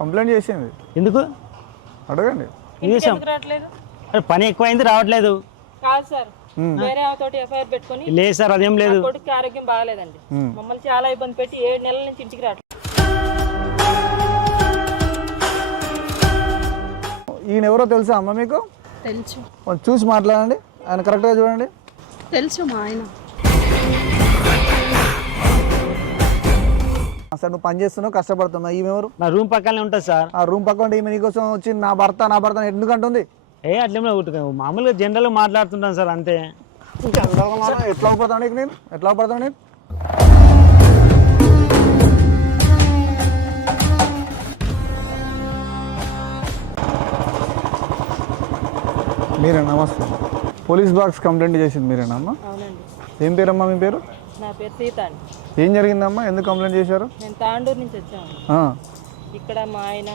Complaint చేసింది ఎందుకు అడగండి. అరే పని ఎక్కువైంది రావట్లేదు. కాదు సార్, వేరే తోటి ఎఫ్ఐఆర్ పెట్టుకొని లేదు సార్ అదేం లేదు. కొడుకు ఆరోగ్యం బాగాలేదండి, మమ్మల్ని చాలా ఇబ్బంది పెట్టి 7 నెలల నుంచి ఇంటికి రావట్లేదు. ఈయన ఎవరో తెలుసా అమ్మ మీకు? తెలుసు. కొంచెం చూసి మాట్లాడండి, ఆయన కరెక్ట్గా చూడండి. తెలుసు మా ఆయన. సార్ నువ్వు పని చేస్తున్నావు, కష్టపడుతున్నావు. ఈమె ఎవరు? నా రూమ్ పక్కనే ఉంటుంది సార్. ఆ రూమ్ పక్కన ఈమె నీకోసం వచ్చి నా భర్త ఎందుకంటుంది? అట్లే మామూలుగా జనరల్గా మాట్లాడుతుంటాను సార్ అంతే. ఎట్లా పడతాను నీకు నేను? ఎట్లా పడతాను నేను? మీరే నమస్తే. పోలీస్ బాక్స్ కంప్లైంట్ చేసింది మీరేనా అమ్మా? అవునండి. ఏం పేరమ్మా మీ పేరు? నా పేరు సీత అండి. ఏం జరిగిందమ్మా? ఎందుకు కంప్లైంట్ చేశారు? నేను తాండూరు నుంచి వచ్చాను. ఇక్కడ మా ఆయన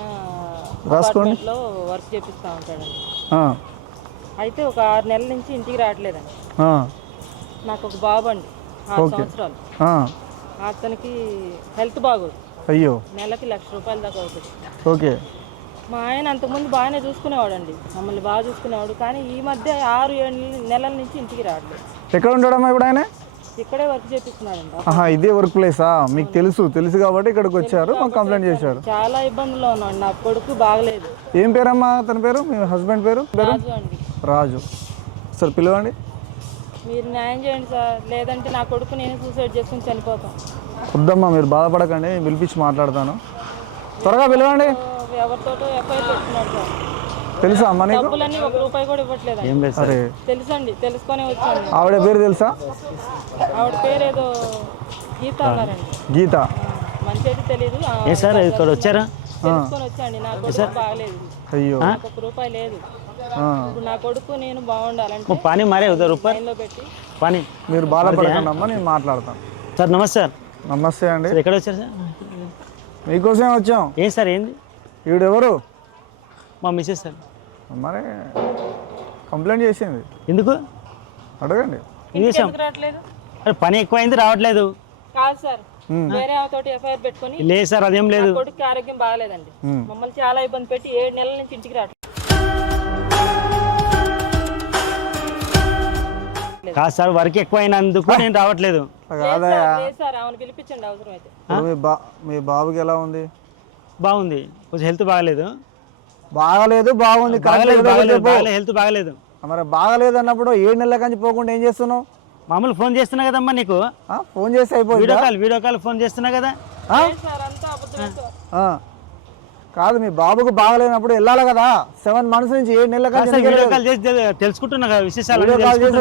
లో వర్క్ చేపిస్తూ ఉంటాడండి. అయితే ఒక 6 నెలల నుంచి ఇంటికి రావట్లేదండి. నాకు ఒక బాబు అండి, 6 సంవత్సరాలు. అతనికి హెల్త్ బాగోదు. అయ్యో. నెలకి 1,00,000 రూపాయల దాకా అవుతుంది. ఓకే. మా ఆయన అంతకుముందు బాగానే చూసుకునేవాడు అండి, మమ్మల్ని బాగా చూసుకునేవాడు. కానీ ఈ మధ్య 6-7 నెలల నుంచి ఇంటికి రావట్లేదు. ఎక్కడ ఉంటాడమ్మా ఇప్పుడు ఆయన? ఇక్కడే వర్క్ చేపిస్తున్నాడండి. ఇదే వర్క్ ప్లేసా? మీకు తెలుసు కాబట్టి ఇక్కడికి వచ్చారు, మాకు కంప్లైంట్ చేశారు. చాలా ఇబ్బందుల్లో ఉన్నాడు. నా కొడుకు బాగలేదు. ఏం పేరమ్మా తన పేరు? మీ హస్బెండ్ పేరు? రాజు అండి. రాజు. సార్ పిలవండి. మీరు న్యాయం చేయండి సార్, లేదంటే నా కొడుకు నేను సూసైడ్ చేసుకుని చనిపోతాను. వద్దమ్మా, మీరు బాధపడకండి, పిలిపించి మాట్లాడతాను. త్వరగా పిలవండి. ఎవరితోటో ఎఫ్ఐఆర్ పెట్టుకున్నాడు సార్. తెలుసా అమ్మా నీకు? డబ్బులన్నీ ₹1 కూడా ఇవ్వట్లేదు. అరే తెలుసండి, తెలుసుకొని వచ్చాను. ఆవిడ పేరు తెలుసా? ఆవిడ పేరు ఏదో గీత అన్నారండి. గీత. మంచి అయితే తెలియదు. సార్ ఇక్కడ వచ్చారా? తెలుసుకొని వచ్చాండి. నా కొడుకు బాగలేదు. అయ్యో. నాకు ₹1 లేదు. ఇప్పుడు నా కొడుకు నేను బాగుండాలంటే పని మరే ₹1 లైన్లో పెట్టి పని. మీరు బాధపడకండి అమ్మా, నేను మాట్లాడతాను. సార్ నమస్తే సార్. నమస్తే అండి. ఎక్కడ వచ్చారు సార్? మీకోసమే వచ్చాం. ఏం సార్ ఏంది? ఈవిడెవరు? మా మిస్సెస్ సార్. మరి కంప్లైంట్ చేసింది. ఎందుకు అడగండి. ఎందుకు రావట్లేదు? అరే పని ఎక్కువైంది రావట్లేదు. కాదు సార్, వేరే తోటి ఎఫ్ఐఆర్ పెట్టుకొని లేదు సార్ అదేం లేదు. కొడుకు ఆరోగ్యం బాగాలేదండి, మమ్మల్ని చాలా ఇబ్బంది పెట్టి 7 నెలల నుంచి ఇంటికి రావట్లేదు. కాదు సార్, వర్క్ ఎక్కువైనందుకు నేను రావట్లేదు. లేదు సార్, ఆమెను పిలిపించండి అవసరం అయితే. మీ బాబుకి ఎలా ఉంది? బాగుంది, కొంచెం హెల్త్ బాగలేదు. బాగలేదు బాగుంది హెల్త్ బాగలేదు. మరి బాగలేదు అన్నప్పుడు 7 నెలల కంచి పోకుండా ఏం చేస్తున్నావు? మామూలు ఫోన్ చేస్తున్నా కదమ్మా నీకు. ఫోన్ చేస్తే అయిపోయింది. వీడియో కాల్ ఫోన్ చేస్తున్నా కదా. కాదు, మీ బాబుకు బాగలేనప్పుడు వెళ్ళాలి కదా. 7 months నుంచి 7 నెలల కంచి వీడియో కాల్ చేసి తెలుసుకుంటున్నా కదా విశేషాలు.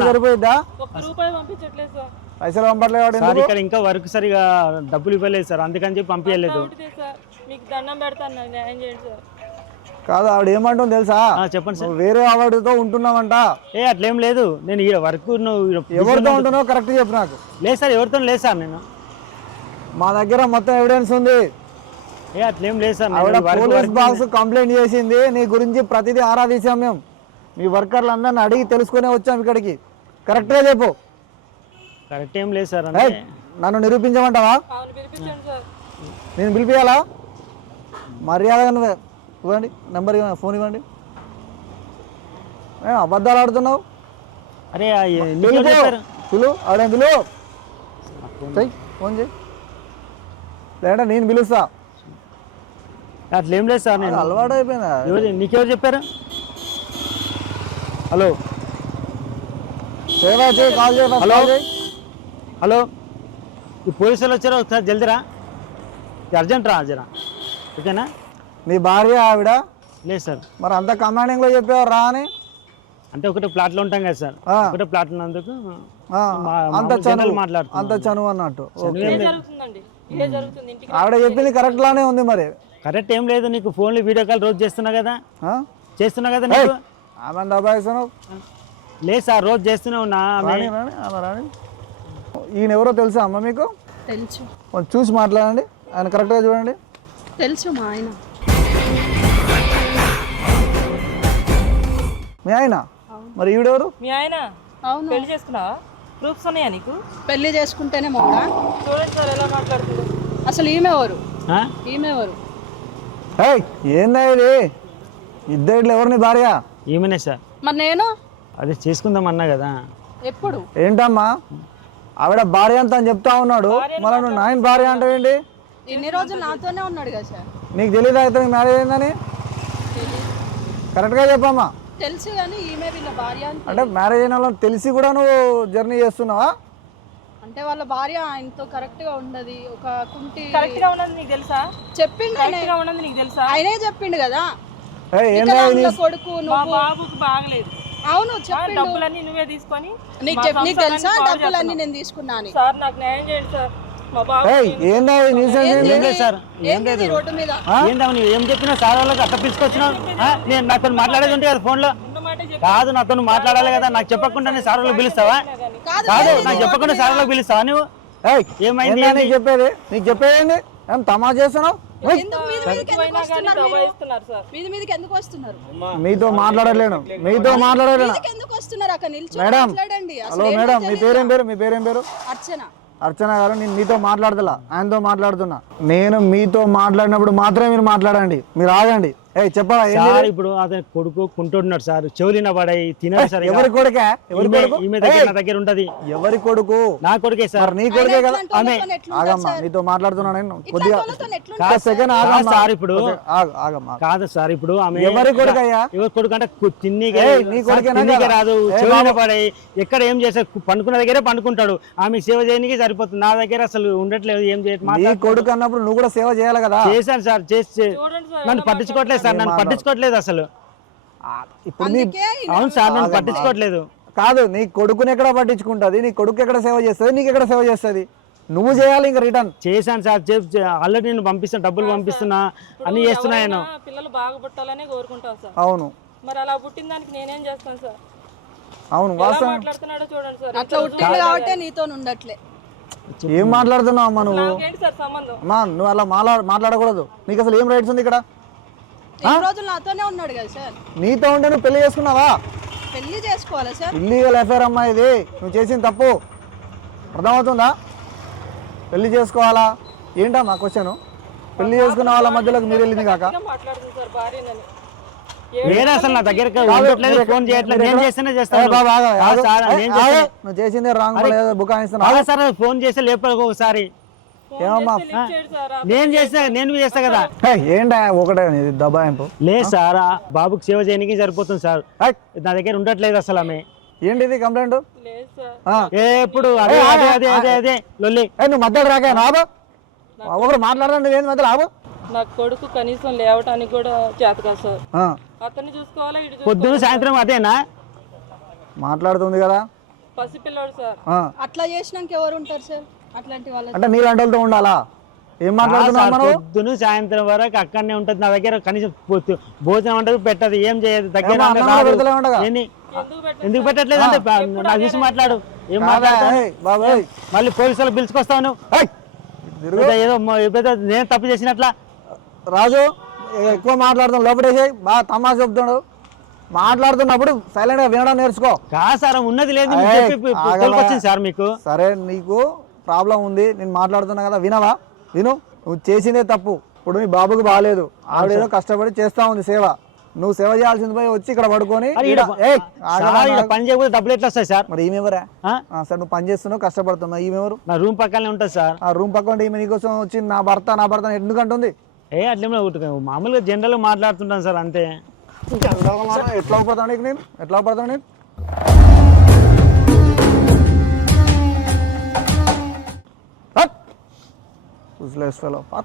సరిపోయిద్దా? ₹1 పంపించట్లేదు సార్. పైసలు పంపట్లేదు సార్. ఇక్కడ ఇంకా వర్క్ సరిగా డబ్బులు ఇవ్వలేదు సార్, అందుకని చెప్పి పంపించలేదు. మీకు దండం పెడతాను, న్యాయం చేయండి సార్. కాదు, ఆవిడ ఏమంటుంది తెలుసా? చెప్పండి సార్. వేరే ఆవిడతో ఉంటున్నావంట. అట్లేం లేదు, నేను ఈ వర్క్ ఎవరితో ఉంటున్నావు కరెక్ట్ చెప్పు నాకు. లేదు సార్, ఎవరితో లేదు సార్. నేను మా దగ్గర మొత్తం ఎవిడెన్స్ ఉంది. అట్లేం లేదు సార్. పోలీస్ బాక్స్ కంప్లైంట్ చేసింది నీ గురించి, ప్రతిదీ ఆరా తీసాం మేము. మీ వర్కర్లు అందరిని అడిగి తెలుసుకునే వచ్చాం ఇక్కడికి. కరెక్ట్గా చెప్పు. కరెక్ట్ ఏం లేదు సార్. నన్ను నిరూపించమంటావా? నేను పిలిపియాలా? మర్యాదగా ఇవ్వండి, నెంబర్ ఇవ్వండి, ఫోన్ ఇవ్వండి. అబద్ధాలు ఆడుతున్నావు. అరే పిలు, ఆడే పిలు, ఫోన్ చేయి, లేదంటే నేను పిలుస్తా. అట్లేం లేదు సార్, నేను అలవాటు అయిపోయిందా? నీకెవరు చెప్పారు? హలో, కాల్ చేయి. హలో హలో, ఈ పోలీసులు వచ్చారా? ఒకసారి జల్దీ రా, అర్జెంట్ రా జరా, ఓకేనా? నీ భార్య ఆవిడ? లేదు సార్. మరి అంత కమాండింగ్ లో చెప్పేవారు రా అని? అంటే ఒకటే ప్లాట్ లో ఉంటాం కదా సార్, ఒకటే ప్లాట్ ఉన్నందుకు అంత చనువు అన్నట్టు. ఆవిడ చెప్పింది కరెక్ట్ లానే ఉంది. మరి కరెక్ట్ ఏం లేదు. నీకు ఫోన్లో వీడియో కాల్ రోజు చేస్తున్నా కదా నీకు. ఆమె దబాయిస్తున్నావు? లేదు సార్, రోజు చేస్తున్నావు. ఈయన ఎవరో తెలుసా అమ్మ మీకు? తెలుసు. కొంచెం చూసి మాట్లాడండి, ఆయన కరెక్ట్గా చూడండి. తెలుసు మా ఆయన. మీ ఆయన? మరి ఈవిడెవరు? మీ ఆయన. అవును. పెళ్లి చేసుకున్నావా? ప్రూఫ్స్ ఉన్నాయా నీకు? పెళ్లి చేసుకుంటేనే మొగుడా? చూడండి సార్ ఎలా మాట్లాడుతుంది. అసలు ఈమె ఎవరు? ఈమె ఎవరు? ఏయ్ ఏందా ఇది ఇద్దరు ఎవరిని భార్య ఈమెనే సార్. మరి నేను అదే చేసుకుందాం అన్నా కదా. ఎప్పుడు ఏంటమ్మా ఆవిడ భార్య అంత అని చెప్తా ఉన్నాడు, మళ్ళీ నువ్వు నాయన భార్య అంటావేంటి? ఇన్ని రోజులు నాతోనే ఉన్నాడు కదా సార్. నీకు తెలీదా అయితే మ్యారేజ్ అయిందని? కరెక్ట్గా చెప్పమ్మా. తెలుసు కానీ ఈమె వీళ్ళ భార్య అని. అంటే మ్యారేజ్ అయిన వాళ్ళని తెలిసి కూడా నువ్వు జర్నీ చేస్తున్నావా? అంటే వాళ్ళ భార్య ఆయనతో కరెక్ట్ గా ఉండదు. ఒక కుంటి కరెక్ట్ గా ఉన్నది నీకు తెలుసా? చెప్పిండు కరెక్ట్ గా ఉన్నది నీకు తెలుసా? ఆయనే చెప్పిండు కదా. ఏందా వికలాంగుల కొడుకు మా నువ్వు. బాబుకి బాగలేదు, అవును చెప్పిండు. డబ్బులన్నీ నువ్వే తీసుకొని నీకు తెలుసా డబ్బులన్నీ నేను తీసుకున్నా అని. సార్ నాకు న్యాయం చేయండి సార్. మా బాబు ఏందా ఇది న్యూసెన్స్ ఏంది? ఏం లేదు సార్, ఏం ఏంది లేదు. ఈ రోడ్డు మీద ఏందా నువ్వు ఏం చెప్పినా సార్ వాళ్ళకి అట్ట పిలుచుకొచ్చినావు. నేను నాతో మాట్లాడేది ఉంటే కదా ఫోన్లో. ఉన్నమాటే చెప్పి కాదు, నాతో మాట్లాడాలి కదా. నాకు చెప్పకుండా సార్ వాళ్ళకి పిలుస్తావా? కాదు కాదు, నాకు చెప్పకుండా సార్ వాళ్ళకి పిలుస్తావా నువ్వు? ఏయ్, ఏమైంది? ఏందా నీకు చెప్పేది? నీకు చెప్పేది ఏం తమాషా చేస్తున్నావు? ఎందుకు మీది మీదకి ఎందుకు వస్తున్నారు మీరు? ఇస్తున్నారు సార్. మీది మీదకి ఎందుకు వస్తున్నారు? మీతో మాట్లాడలేను. మీదకి ఎందుకు వస్తున్నారు? అక్కడ నిల్చొని మేడం, మాట్లాడండి. హలో మేడం, మీ పేరేం పేరు? మీ పేరేం పేరు? అర్చన. అర్చన గారు, నేను మీతో మాట్లాడతలా, ఆయనతో మాట్లాడుతున్నా. నేను మీతో మాట్లాడినప్పుడు మాత్రమే మీరు మాట్లాడండి, మీరు ఆగండి. చెప్పరా సార్ ఇప్పుడు అతని కొడుకు కుంటున్నాడు సార్, చెవులిన పడాయి తినడు సార్. ఎవరి కొడుకే? ఎవరి కొడుకు? ఈమె దగ్గర నా దగ్గర ఉంటది. ఎవరి కొడుకు? నా కొడుకే సార్. మరి నీ కొడుకే కదా. ఆమె ఆగమ్మా, నీతో మాట్లాడుతున్నా నేను. కొద్దిగా కాదు సెకండ్ కాదు ఆగమ్మా. సార్, ఇప్పుడు ఆగమ్మా. కాదు సార్, ఇప్పుడు ఆమె ఎవరి కొడుకయ్యా? ఎవరి కొడుకు అంటే తిన్నికే నీ కొడుకేనా తిన్నికే కదా? రాదు, చెవులిన పడాయి. ఎక్కడ ఏం చేస్తారు? పండుకున్న దగ్గరే పండుకుంటాడు. ఆమె సేవ చేయడానికి సరిపోతుంది. నా దగ్గర అసలు ఉండట్లేదు. ఏం నీ కొడుకు అన్నప్పుడు నువ్వు కూడా సేవ చేయాలి కదా. చేశాను సార్, చేసి నన్ను పట్టించుకోవట్లేదు సార్, నన్ను పట్టించుకోవట్లేదు అసలు. ఇప్పుడు నీ అవును సార్, నన్ను పట్టించుకోవట్లేదు. కాదు, నీ కొడుకుని ఎక్కడ పట్టించుకుంటది? నీ కొడుకు ఎక్కడ సేవ చేస్తుంది? నీకు ఎక్కడ సేవ చేస్తుంది? నువ్వు చేయాలి ఇంకా రిటర్న్. చేశాను సార్, ఆల్రెడీ నేను పంపిస్తాను, డబ్బులు పంపిస్తున్నా, అన్ని చేస్తున్నా నేను. పిల్లలు బాగా పుట్టాలనే కోరుకుంటాం సార్. అవును, మరి అలా పుట్టిన దానికి నేనేం చేస్తాను సార్? అవును, ఎలా వాస్తవం. మాట్లాడుతున్నాడో చూడండి సార్. అట్లా ఉట్టింది కాబట్టి నీతో ఉండట్లే. ఏం మాట్లాడుతున్నావు అమ్మా నువ్వు? ఏంటి సార్ సంబంధం? అమ్మా, నువ్వు అలా మాట్లాడకూడదు. నీకు అసలు ఏం రైట్స్ ఉంది ఇక్కడ? ఇన్ని రోజులు నాతోనే ఉన్నాడు కదా సార్. నీతో ఉంటే నువ్వు పెళ్లి చేసుకున్నావా? పెళ్లి చేసుకోవాలా సార్? ఇల్లీగల్ అఫైర్ అమ్మా ఇది. నువ్వు చేసిన తప్పు అర్థమవుతుందా? పెళ్లి చేసుకోవాలా ఏంటమ్మా క్వశ్చన్? పెళ్లి చేసుకున్న వాళ్ళ మధ్యలోకి మీరు వెళ్ళింది కాక. మాట్లాడుతుంది సార్ భార్యనని. వేరే అసలు నా దగ్గర ఉండట్లేదు, ఫోన్ చేయట్లేదు. నేను చేస్తేనే చేస్తాను. నువ్వు చేసిందే రాంగ్ బుకాయిస్తున్నా. సార్ ఫోన్ చేస్తే లేకపోతే ఒకసారి ఏమమ్మా నేను చేస్తా, నేను చేస్తా కదా. ఏంటా ఒకటే దబాయింపు? లేదు సార్, బాబుకి సేవ చేయడానికి సరిపోతుంది సార్. నా దగ్గర ఉండట్లేదు అసలు ఆమె. ఏంటిది కంప్లైంట్? లేదు సార్. ఎప్పుడు అదే అదే అదే అదే అదే లొల్లి. నువ్వు మధ్యలో రాకా రాబు, ఒకరు మాట్లాడండి ఏంది మధ్యలో రాబు. నా కొడుకు కనీసం లేవటానికి కూడా చేత కాదు సార్. అతన్ని చూసుకోవాలా, ఇటు పొద్దున్న సాయంత్రం అదేనా మాట్లాడుతుంది కదా? పసిపిల్లాడు సార్. అట్లా చేసినాక ఎవరు ఉంటారు సార్? అట్లాంటి వాళ్ళ అంటే నీలాంటి వాళ్ళతో ఉండాలా? ఏం మాట్లాడుతున్నావు? పొద్దున సాయంత్రం వరకు అక్కడనే ఉంటది. నా దగ్గర కనీసం భోజనం అంటది, పెట్టదు, ఏం చేయదు. దగ్గర ఎందుకు పెట్టట్లేదు అంటే నాకు చూసి మాట్లాడు. ఏం మాట్లాడతావు? మళ్ళీ పోలీసులు పిలుచుకొస్తాను. ఏదో నేను తప్పు చేసినట్లా. రాజు ఎక్కువ మాట్లాడుతాను, లోపడేసి బాగా తమాషా చెప్తాడు. మాట్లాడుతున్నప్పుడు సైలెంట్ గా వినడం నేర్చుకో. కాదు సార్, ఉన్నది లేదు వచ్చింది సార్ మీకు. సరే, నీకు ప్రాబ్లం ఉంది, నేను మాట్లాడుతున్నా కదా, వినవా? విను. నువ్వు చేసిందే తప్పు. ఇప్పుడు నీ బాబుకి బాగాలేదు, ఆవిడేదో కష్టపడి చేస్తా ఉంది సేవ. నువ్వు సేవ చేయాల్సింది పోయి వచ్చి ఇక్కడ పడుకొని పని చేయకపోతే డబ్బులు ఎట్లా వస్తాయి సార్? మరి ఈమెవరా? సార్ నువ్వు పని చేస్తున్నావు, కష్టపడుతున్నావు. ఈమెవరు? నా రూమ్ పక్కనే ఉంటుంది సార్. ఆ రూమ్ పక్కన ఈమె నీకోసం వచ్చి నా భర్త ఎందుకంటుంది? అట్లే మామూలుగా జనరల్ మాట్లాడుతుంటాను సార్, అంతే. ఎట్లా పడతాను నీకు నేను? ఎట్లా పడతాను నేను?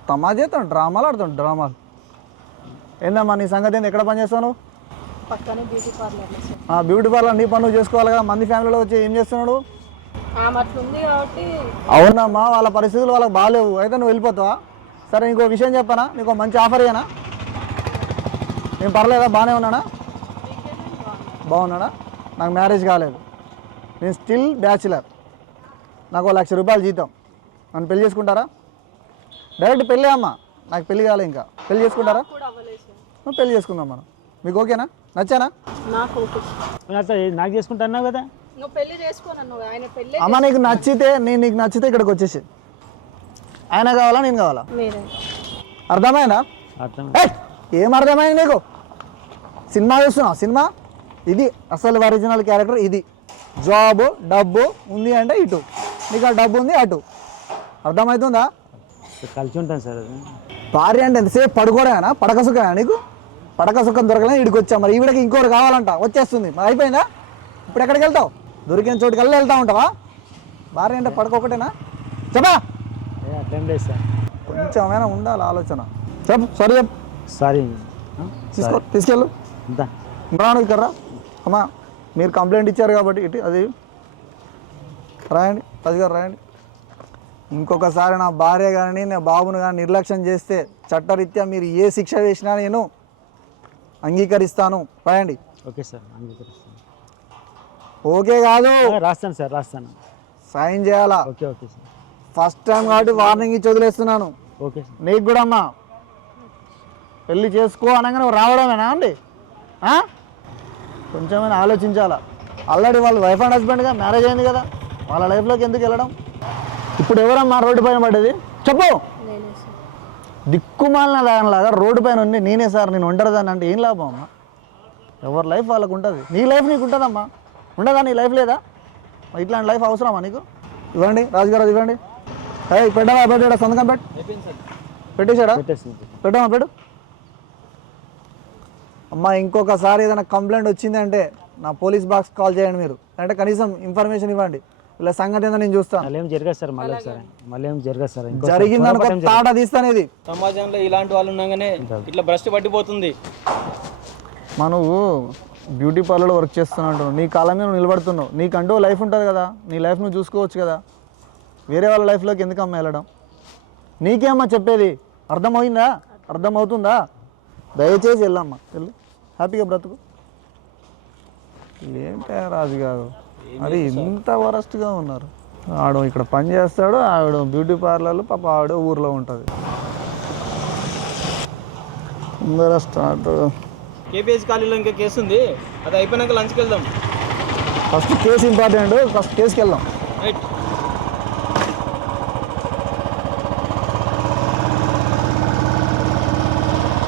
తమా చేస్తాను, డ్రామాలు ఆడుతాను, డ్రామాలు. ఏందమ్మా నీ సంగతి ఏంది? ఎక్కడ పని చేస్తాను? పక్కనే బ్యూటీ పార్లర్. బ్యూటీ పార్లర్ నీ పని నువ్వు చేసుకోవాలి కదా. మంది ఫ్యామిలీలో వచ్చి ఏం చేస్తున్నాడు? అట్లుంది కాబట్టి. అవునమ్మా, వాళ్ళ పరిస్థితులు వాళ్ళకి బాగాలేవు, అయితే నువ్వు వెళ్ళిపోతావా? సరే, ఇంకో విషయం చెప్పనా, నీకు మంచి ఆఫర్ ఇయ్యనా? నేను పర్లేదా? బాగానే ఉన్నానా? బాగున్నాడా? నాకు మ్యారేజ్ కాలేదు, నేను స్టిల్ బ్యాచులర్. నాకు 1,00,000 రూపాయలు జీతం. నన్ను పెళ్లి చేసుకుంటారా? డైరెక్ట్ పెళ్ళి అమ్మా, నాకు పెళ్లి కాలే, ఇంకా పెళ్లి చేసుకుంటారా? నువ్వు పెళ్లి చేసుకుందాం మనం. మీకు ఓకేనా? నచ్చానా? నాకు చేసుకుంటున్నావు కదా. నువ్వు పెళ్లి చేసుకోను, ఆయన పెళ్లి. అమ్మ నీకు నచ్చితే ఇక్కడికి వచ్చేసి. ఆయన కావాలా నేను కావాలా? మీరే. అర్థమైందా? అర్థం ఏం అర్థమైంది నీకు? సినిమా చూస్తున్నావు? సినిమా ఇది అసలు ఒరిజినల్ క్యారెక్టర్ ఇది. జాబ్ డబ్బు ఉంది అంటే ఇటు, నీకు ఆ డబ్బు ఉంది అటు. అర్థమవుతుందా? కలిసి ఉంటాను సార్. భార్య అంటే ఎంతసేపు పడుకోవడమేనా? పడక సుఖమేనా నీకు? పడక సుఖం దొరకలేదు ఇడికి వచ్చా, మరి ఈవిడకి ఇంకోటి కావాలంట, వచ్చేస్తుంది, మరి అయిపోయిందా? ఇప్పుడు ఎక్కడికి వెళ్తావు? దొరికిన చోటుకల్లా వెళ్తా ఉంటావా? భార్య అంటే పడకొకటేనా? చెప్పా. అట్లేం లేదు సార్. కొంచెం ఏమైనా ఉండాలి ఆలోచన. చెప్పు, సారీ చెప్పు. సారీ. తీసుకెళ్ళు. ఇంత ఇమ్రాన్ ఇక్కడ రా. అమ్మా మీరు కంప్లైంట్ ఇచ్చారు కాబట్టి ఇటు అది రాయండి, అది గారు రాయండి. ఇంకొకసారి నా భార్య కానీ నా బాబును కానీ నిర్లక్ష్యం చేస్తే చట్టరీత్యా మీరు ఏ శిక్ష వేసినా నేను అంగీకరిస్తాను. రాయండి. Okay sir, అంగీకరిస్తాను. ఓకే కాదు, రాస్తాను సార్, రాస్తాను. సైన్ చేయాలా? Okay okay sir. First time కాబట్టి వార్నింగ్ ఇచ్చి వదిలేస్తున్నాను. Okay sir. నీకు కూడా అమ్మా పెళ్ళి చేసుకో అనగానే నువ్వు రావడమేనా అండి? కొంచెమైనా ఆలోచించాలా. ఆల్రెడీ వాళ్ళు వైఫ్ అండ్ హస్బెండ్గా మ్యారేజ్ అయింది కదా, వాళ్ళ లైఫ్లోకి ఎందుకు వెళ్ళడం? ఇప్పుడు ఎవరమ్మా రోడ్డు పైన పడ్డది? చెప్పు. దిక్కుమాలిన దానిలాగా రోడ్డు పైన ఉంది నేనే సార్, నేను ఉండరదాన్ని అంటే ఏం లాభం అమ్మా? ఎవరి లైఫ్ వాళ్ళకు ఉంటుంది, నీ లైఫ్ నీకు ఉంటుందమ్మా. ఉండదా నీ లైఫ్ లేదా? ఇట్లాంటి లైఫ్ అవసరమా నీకు? ఇవ్వండి రాజుగారు, అది ఇవ్వండి. పెట్టామా? పెట్టాడా? సంతకం పెట్టేశాడా? పెట్టామా? పెట్టు. అమ్మా ఇంకొకసారి ఏదైనా కంప్లైంట్ వచ్చిందంటే నా పోలీస్ బాక్స్ కాల్ చేయండి మీరు, అంటే కనీసం ఇన్ఫర్మేషన్ ఇవ్వండి. ఇలా సంగతి ఏందో నేను చూస్తాను. మళ్ళీ ఏం జరగదు సార్, మళ్ళీ ఏం జరగదు సార్. జరిగిందనుకో తాట తీస్తాను. ఇది సమాజంలో ఇలాంటి వాళ్ళు ఉండగానే ఇట్లా భ్రష్టు పట్టిపోతుంది. నువ్వు బ్యూటీ పార్లర్లో వర్క్ చేస్తున్నావు, నీ కాలం మీద నువ్వు నిలబడుతున్నావు, నీకంటూ లైఫ్ ఉంటుంది కదా, నీ లైఫ్ నువ్వు చూసుకోవచ్చు కదా. వేరే వాళ్ళ లైఫ్లోకి ఎందుకు అమ్మ వెళ్ళడం? నీకేమ్మా చెప్పేది? అర్థమైందా? అర్థమవుతుందా? దయచేసి వెళ్ళమ్మా, వెళ్ళి హ్యాపీగా బ్రతుకు. ఏంటే రాజు గారు మరి ఇంత వరస్ట్గా ఉన్నారు. ఆడు ఇక్కడ పని చేస్తాడు, ఆవిడ బ్యూటీ పార్లర్లో, పాప ఆవిడ ఊర్లో ఉంటుంది. ముందర స్టార్ట్. కేపీహెచ్ కాలేజీలో ఇంకా కేసు ఉంది, అది అయిపోయినాక లంచ్కి వెళ్దాం. ఫస్ట్ కేసు ఇంపార్టెంట్, ఫస్ట్ కేసుకి వెళ్దాం. రైట్.